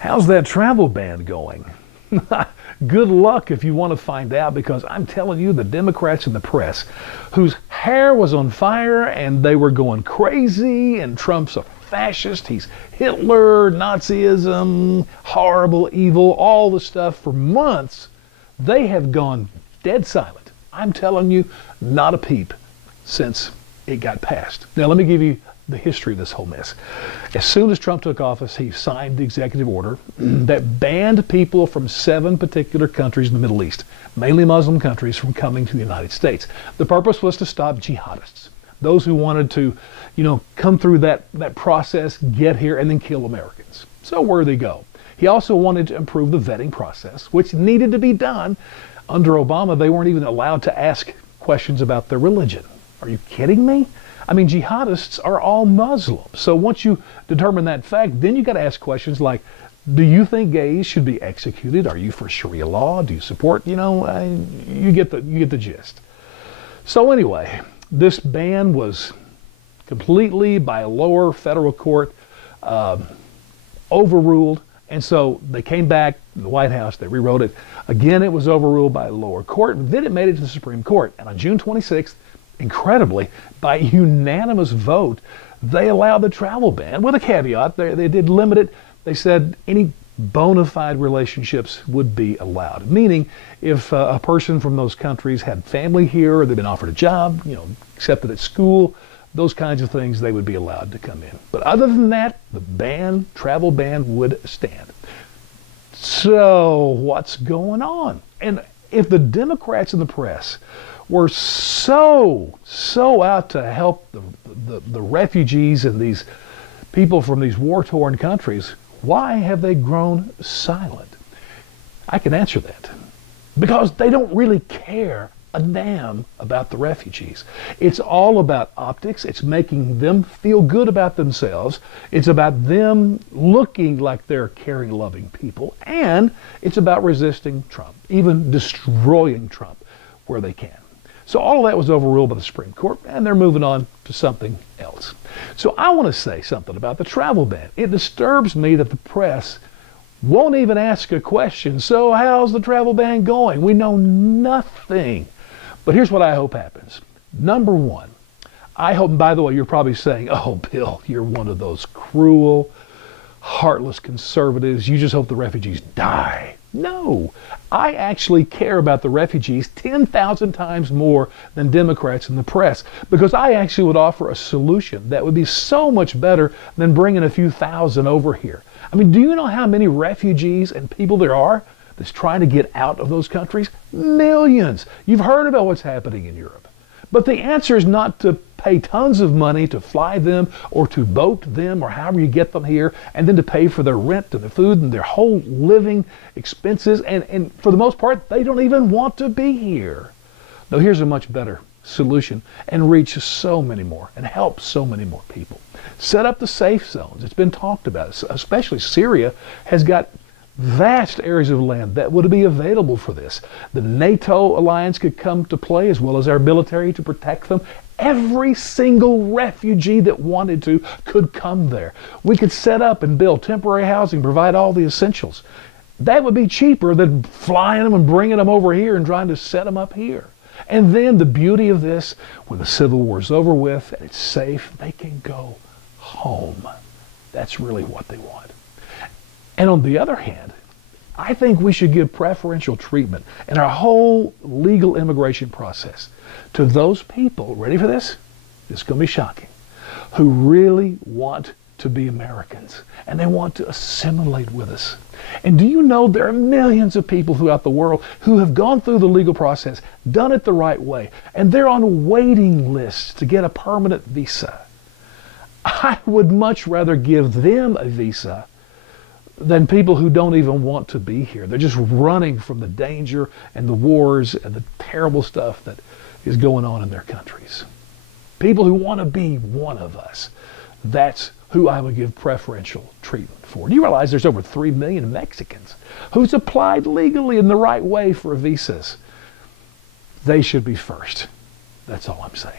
How's that travel ban going? Good luck if you want to find out, because I'm telling you, the Democrats and the press, whose hair was on fire and they were going crazy, and Trump's a fascist, he's Hitler, Nazism, horrible, evil, all the stuff for months, they have gone dead silent. I'm telling you, not a peep since it got passed. Now let me give you the history of this whole mess. As soon as Trump took office, he signed the executive order that banned people from 7 particular countries in the Middle East, mainly Muslim countries, from coming to the United States. The purpose was to stop jihadists, those who wanted to, come through that process, get here, and then kill Americans. So where'd they go? He also wanted to improve the vetting process, which needed to be done. Under Obama, they weren't even allowed to ask questions about their religion. Are you kidding me? I mean, jihadists are all Muslims. So once you determine that fact, then you got to ask questions like, do you think gays should be executed? Are you for Sharia law? Do you support, you get the gist. So anyway, this ban was completely by a lower federal court overruled. And so they came back to the White House, they rewrote it. Again, it was overruled by a lower court. Then it made it to the Supreme Court. And on June 26th, incredibly, by unanimous vote, they allowed the travel ban with a caveat. They did limit it. They said any bona fide relationships would be allowed, meaning if a person from those countries had family here, or they've been offered a job, accepted at school, those kinds of things, they would be allowed to come in. But other than that, the travel ban would stand. So what's going on? And if the Democrats and the press were so out to help the refugees and these people from these war-torn countries, why have they grown silent? I can answer that. Because they don't really care a damn about the refugees. It's all about optics. It's making them feel good about themselves. It's about them looking like they're caring, loving people. And it's about resisting Trump, even destroying Trump where they can. So all of that was overruled by the Supreme Court, and they're moving on to something else. So I want to say something about the travel ban. It disturbs me that the press won't even ask a question. So how's the travel ban going? We know nothing. But here's what I hope happens. Number one, I hope, and by the way, you're probably saying, oh, Bill, you're one of those cruel, heartless conservatives. You just hope the refugees die. No, I actually care about the refugees 10,000 times more than Democrats and the press, because I actually would offer a solution that would be so much better than bringing a few thousand over here. I mean, do you know how many refugees and people there are that's trying to get out of those countries? Millions. You've heard about what's happening in Europe. But the answer is not to pay tons of money to fly them or to boat them or however you get them here, and then to pay for their rent and their food and their whole living expenses. And for the most part, they don't even want to be here. No, here's a much better solution and reach so many more and help so many more people. Set up the safe zones. It's been talked about, especially Syria has got vast areas of land that would be available for this. The NATO alliance could come to play, as well as our military, to protect them. Every single refugee that wanted to could come there. We could set up and build temporary housing, provide all the essentials. That would be cheaper than flying them and bringing them over here and trying to set them up here. And then the beauty of this, when the Civil War is over with and it's safe, they can go home. That's really what they want. And on the other hand, I think we should give preferential treatment in our whole legal immigration process to those people, ready for this? This is going to be shocking, who really want to be Americans and they want to assimilate with us. And do you know there are millions of people throughout the world who have gone through the legal process, done it the right way, and they're on waiting lists to get a permanent visa. I would much rather give them a visa than people who don't even want to be here. They're just running from the danger and the wars and the terrible stuff that is going on in their countries. People who want to be one of us. That's who I would give preferential treatment for. Do you realize there's over 3 million Mexicans who's applied legally in the right way for visas? They should be first. That's all I'm saying.